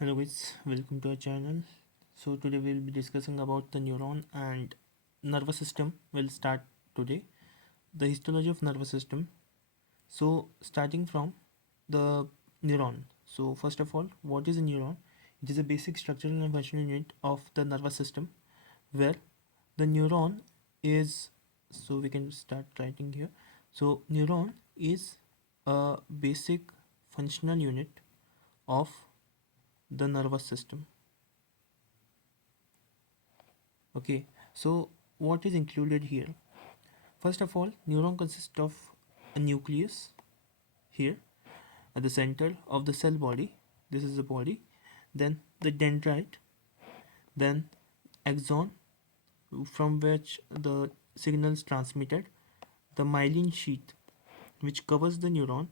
Hello guys, welcome to our channel. So today we'll be discussing about the neuron and nervous system. We'll start today the histology of nervous system. So starting from the neuron. So first of all, what is a neuron? It is a basic structural and functional unit of the nervous system where the neuron is, so we can start writing here. So neuron is a basic functional unit of the nervous system. Okay, so what is included here? First of all, neuron consists of a nucleus here at the center of the cell body. This is the body. Then the dendrite, then axon from which the signal is transmitted, the myelin sheath which covers the neuron,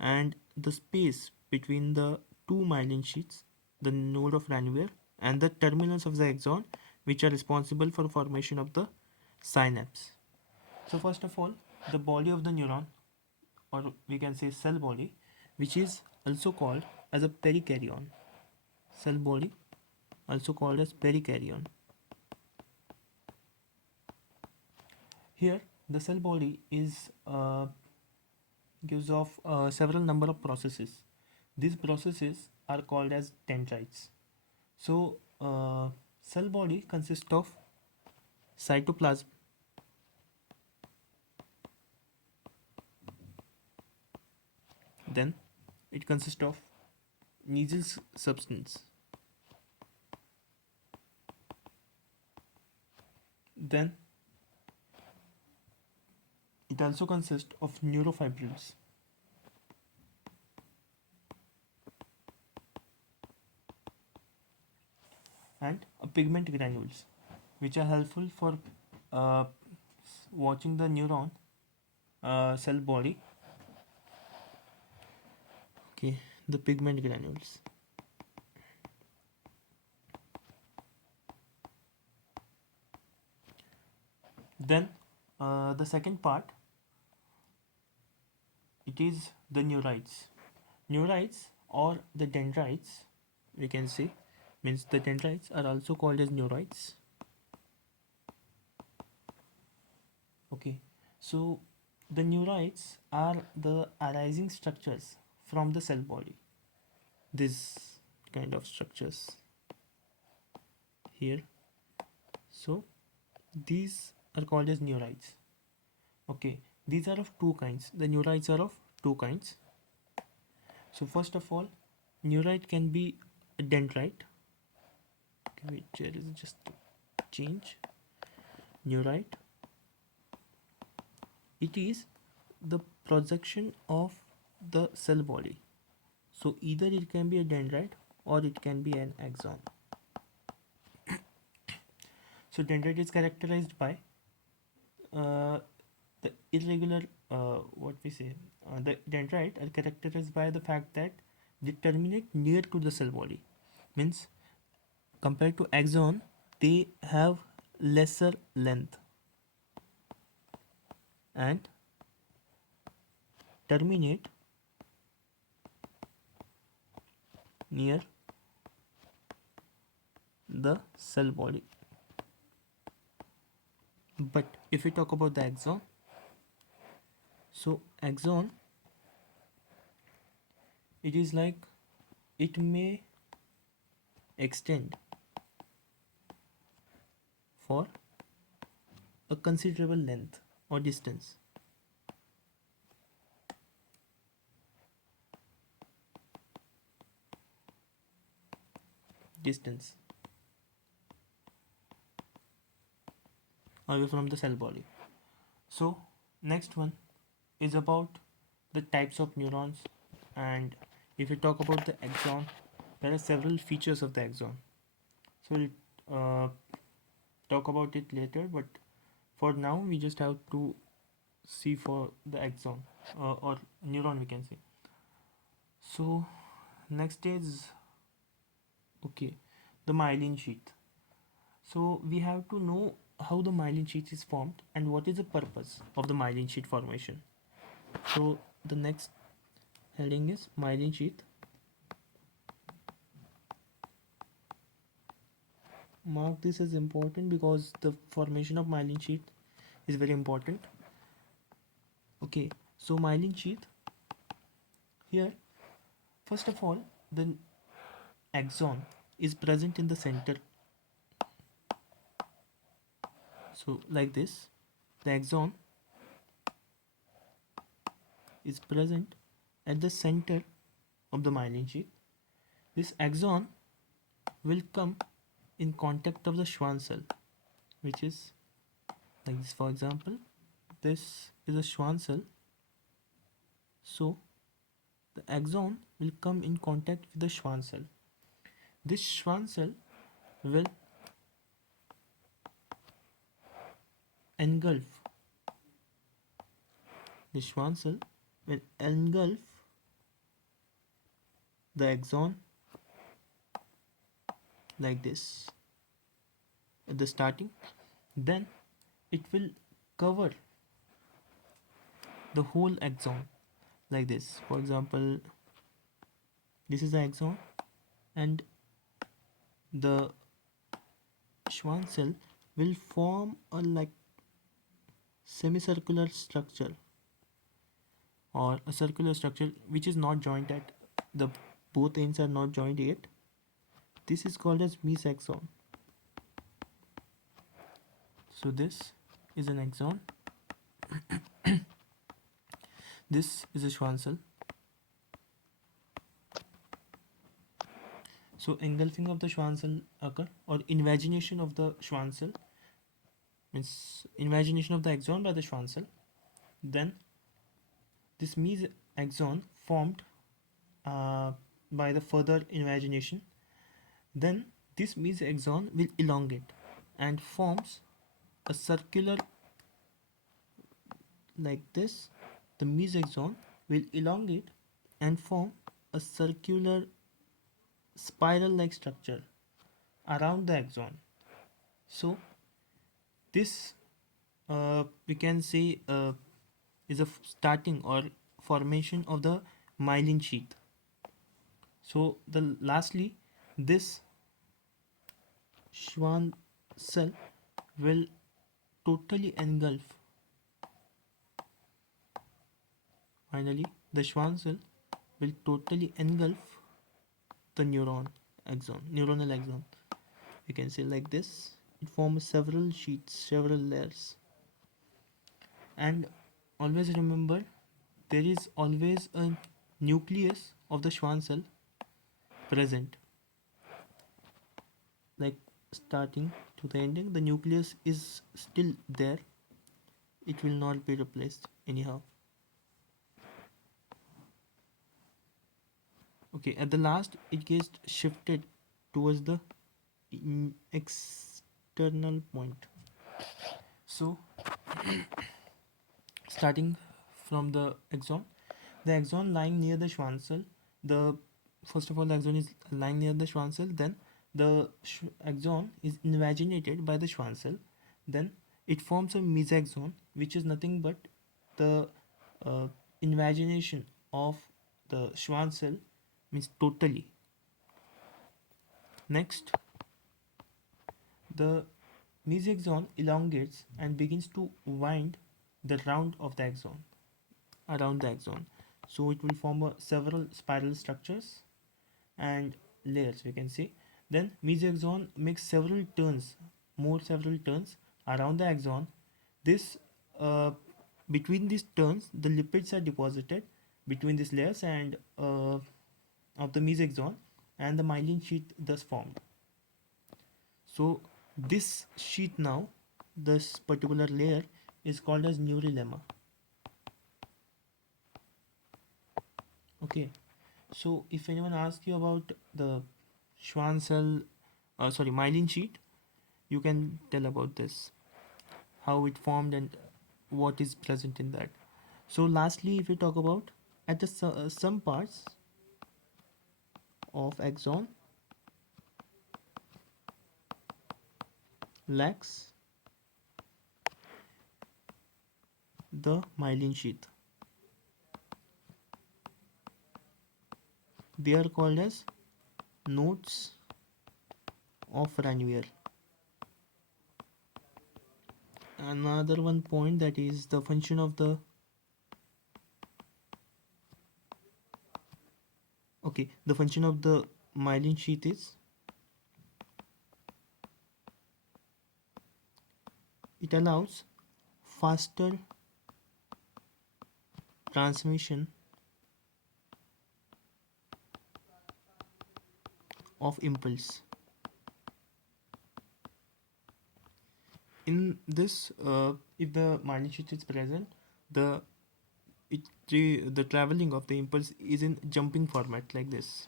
and the space between the two myelin sheaths, the node of Ranvier, and the terminals of the axon, which are responsible for formation of the synapse. So first of all, the body of the neuron, or we can say cell body, which is also called as a perikaryon. Cell body, also called as perikaryon. Here, the cell body is gives off several number of processes. These processes are called as dendrites. So, cell body consists of cytoplasm, then it consists of Nissl substance, then it also consists of neurofibrils, and pigment granules, which are helpful for uh, watching the neuron cell body. Okay, the pigment granules. Then the second part, it is the neurites. Neurites or the dendrites, we can say, means the dendrites are also called as neurites. Okay, so the neurites are the arising structures from the cell body. This kind of structures here. So these are called as neurites. Okay, these are of two kinds. The neurites are of two kinds. So first of all, neurite can be a dendrite. Okay, wait, there is just a change. Neurite, it is the projection of the cell body. So either it can be a dendrite or it can be an axon. So dendrite is characterized by the irregular, what we say, the dendrite are characterized by the fact that they terminate near to the cell body. Means compared to axon, they have lesser length and terminate near the cell body. But if we talk about the axon, so axon, it is like it may extend for a considerable length or distance. Away from the cell body. So next one is about the types of neurons, and if we talk about the axon, there are several features of the axon. So we'll talk about it later, but for now we just have to see for the axon or neuron, we can say. So next is, okay, the myelin sheath. So we have to know how the myelin sheath is formed and what is the purpose of the myelin sheath formation. So the next heading is myelin sheath. mark this as important because the formation of myelin sheath is very important. Okay, so myelin sheath here, first of all, the axon is present in the center. So like this, the axon is present at the center of the myelin sheath. This axon will come in contact of the Schwann cell, which is like this. For example, this is a Schwann cell. So the axon will come in contact with the Schwann cell. This Schwann cell will engulf, the Schwann cell will engulf the axon like this at the starting. Then it will cover the whole axon like this. For example, this is the axon, and the Schwann cell will form a like semicircular structure or a circular structure which is not joined at the both ends are not joined yet. This is called as mesaxon. So this is an axon. This is a Schwann cell. So engulfing of the Schwann cell occur, or invagination of the Schwann cell means invagination of the axon by the Schwann cell. Then this mesaxon formed by the further invagination. Then this mesaxon will elongate and forms a circular like this. The mesaxon will elongate and form a circular spiral like structure around the axon. So this we can say is a starting or formation of the myelin sheath. So the lastly, this Schwann cell will totally engulf. Finally, the Schwann cell will totally engulf the neuronal axon. You can say like this. It forms several sheets, several layers. And always remember, there is always a nucleus of the Schwann cell present. Like starting to the ending, the nucleus is still there. It will not be replaced anyhow. Okay, at the last it gets shifted towards the external point. So starting from the axon lying near the Schwann cell, the first of all the axon is lying near the Schwann cell, then the axon is invaginated by the Schwann cell, then it forms a mesaxon, which is nothing but the invagination of the Schwann cell means totally. Next, the mesaxon elongates and begins to wind the round of the axon around the axon. So it will form several spiral structures and layers, we can say. Then mesaxon makes several turns around the axon. This between these turns, the lipids are deposited between these layers and of the mesaxon, and the myelin sheath thus formed. So this sheath now, this particular layer is called as neurolemma. Okay, so if anyone asks you about the Schwann cell, myelin sheath, you can tell about this, how it formed and what is present in that. So lastly, if we talk about at the some parts of axon lacks the myelin sheath. They are called as nodes of Ranvier. another one point, that is the function of the myelin sheath is it allows faster transmission of impulse. In this, if the myelin sheath is present, the the traveling of the impulse is in jumping format like this.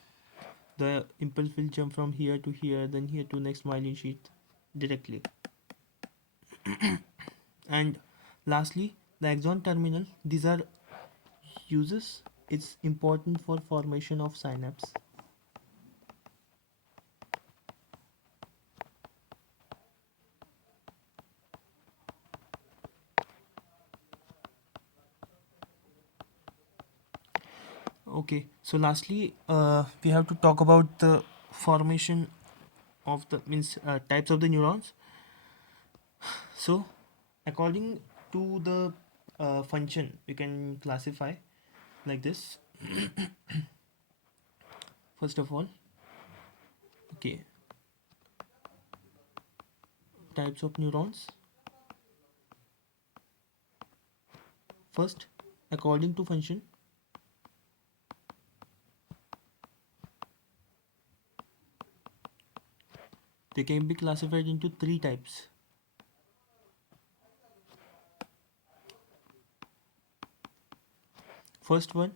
The impulse will jump from here to here, then here to next myelin sheath directly. And lastly, the axon terminal. These are uses. It's important for formation of synapse. Okay, so lastly, we have to talk about the formation of the types of the neurons. So, according to the function, we can classify like this. First of all, okay, types of neurons. First, according to function, they can be classified into three types. First one,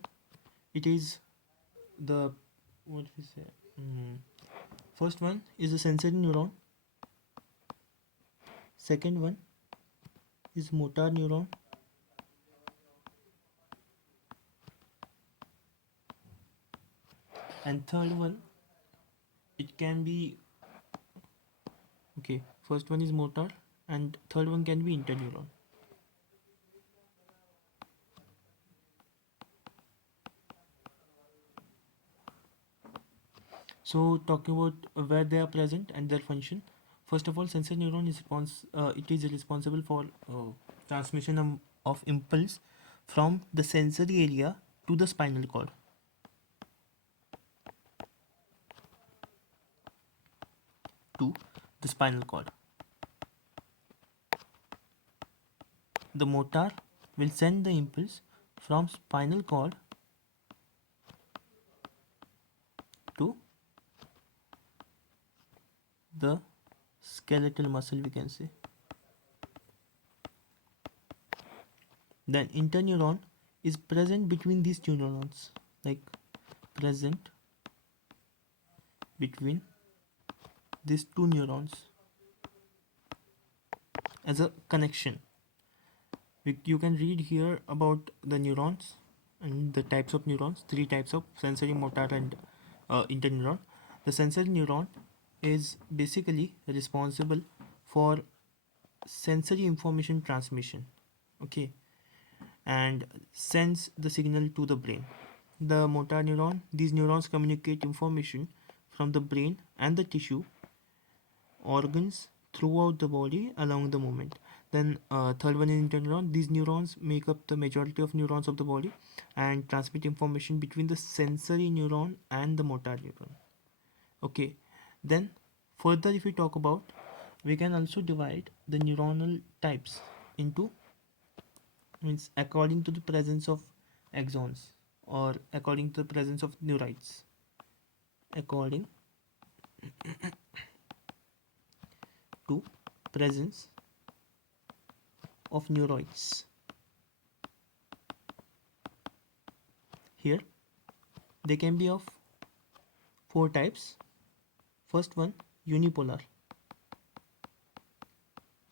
it is the what we say. First one is the sensory neuron. Second one is motor neuron. And third one, it can be first one is motor and third one can be interneuron. So talking about where they are present and their function. First of all, sensory neuron is responsible for transmission of impulse from the sensory area to the spinal cord. The motor will send the impulse from spinal cord to the skeletal muscle, we can say. Then interneuron is present between these two neurons, like present between these two neurons as a connection. You can read here about the neurons and the types of neurons, three types of sensory, motor and interneuron. The sensory neuron is basically responsible for sensory information transmission, okay, and sends the signal to the brain. The motor neuron, these neurons communicate information from the brain and the tissue organs throughout the body along the movement. Then third one is interneuron. These neurons make up the majority of neurons of the body and transmit information between the sensory neuron and the motor neuron. Okay, then further if we talk about, we can also divide the neuronal types into according to the presence of axons or according to the presence of neurites. According to presence of neuroids. Here they can be of four types. First one, unipolar.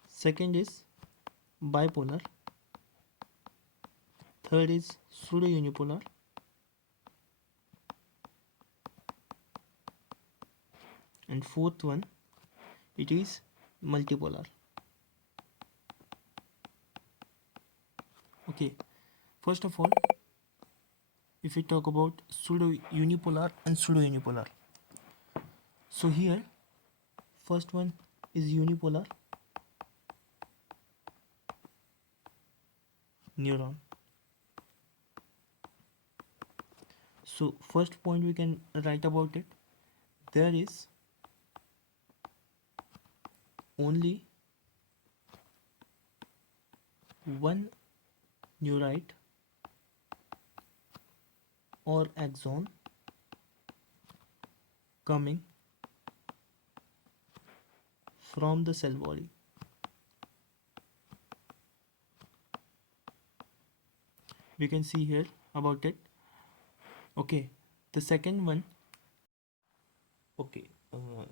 Second is bipolar. Third is pseudo-unipolar. And fourth one, it is multipolar. Okay, first of all, if we talk about pseudo-unipolar and pseudo-unipolar. So here, first one is unipolar. neuron. So first point we can write about it. There is only one neurite or axon coming from the cell body. We can see here about it. Okay, the second one. Okay,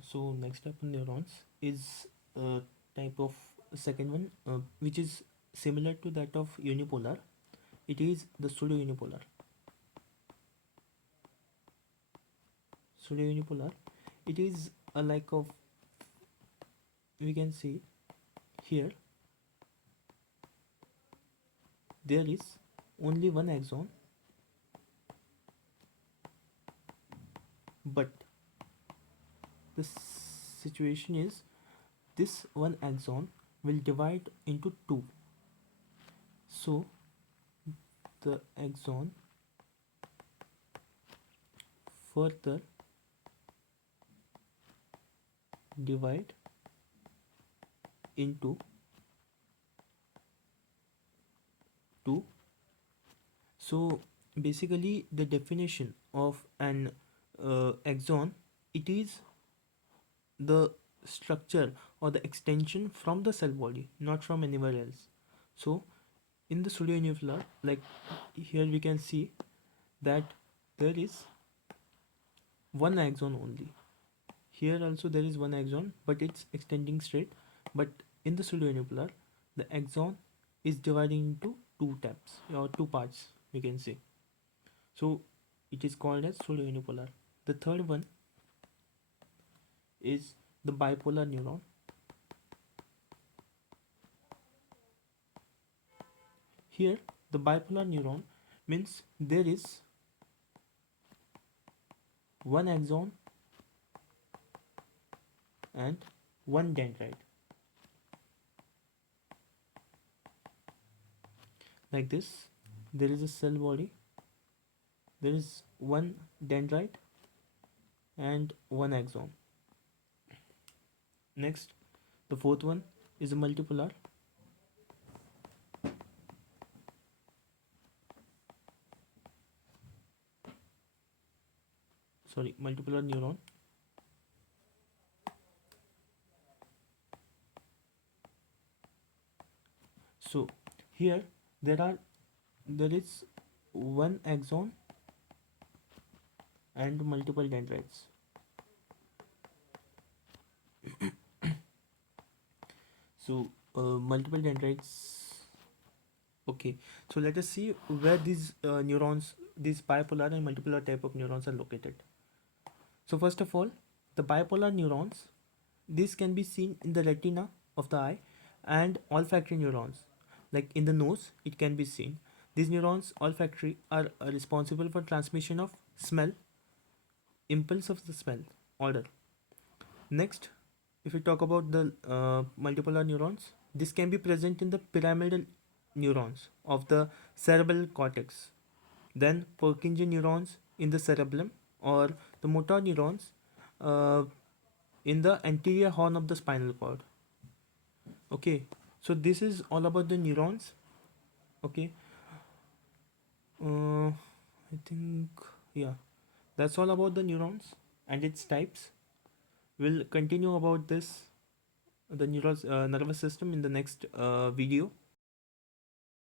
so next up in neurons is a type of second one which is similar to that of unipolar. It is the pseudo-unipolar. Pseudo-unipolar. It is a like of, we can see here, there is only one axon, but the situation is this one axon will divide into two. So the axon further divide into two. So basically the definition of an axon, it is the structure or the extension from the cell body, not from anywhere else. So in the pseudounipolar, like here we can see that there is one axon only. Here also there is one axon, but it's extending straight. But in the pseudounipolar, the axon is dividing into two tabs or two parts, we can say. So it is called as pseudounipolar. The third one is the bipolar neuron. Here the bipolar neuron means there is one axon and one dendrite. Like this, there is a cell body, there is one dendrite and one axon. Next, the fourth one is a multipolar. Multipolar neuron. So here there is one axon and multiple dendrites. So multiple dendrites. Okay, so let us see where these neurons, these bipolar and multipolar type of neurons are located. So first of all, the bipolar neurons, this can be seen in the retina of the eye, and olfactory neurons, like in the nose, it can be seen. These neurons, olfactory, are responsible for transmission of smell, impulse of the smell, odor. Next, if we talk about the multipolar neurons, this can be present in the pyramidal neurons of the cerebral cortex. Then Purkinje neurons in the cerebellum, or the motor neurons uh, in the anterior horn of the spinal cord. Okay, so this is all about the neurons. Okay, I think, yeah, that's all about the neurons and its types. We'll continue about this, the nervous system, in the next video.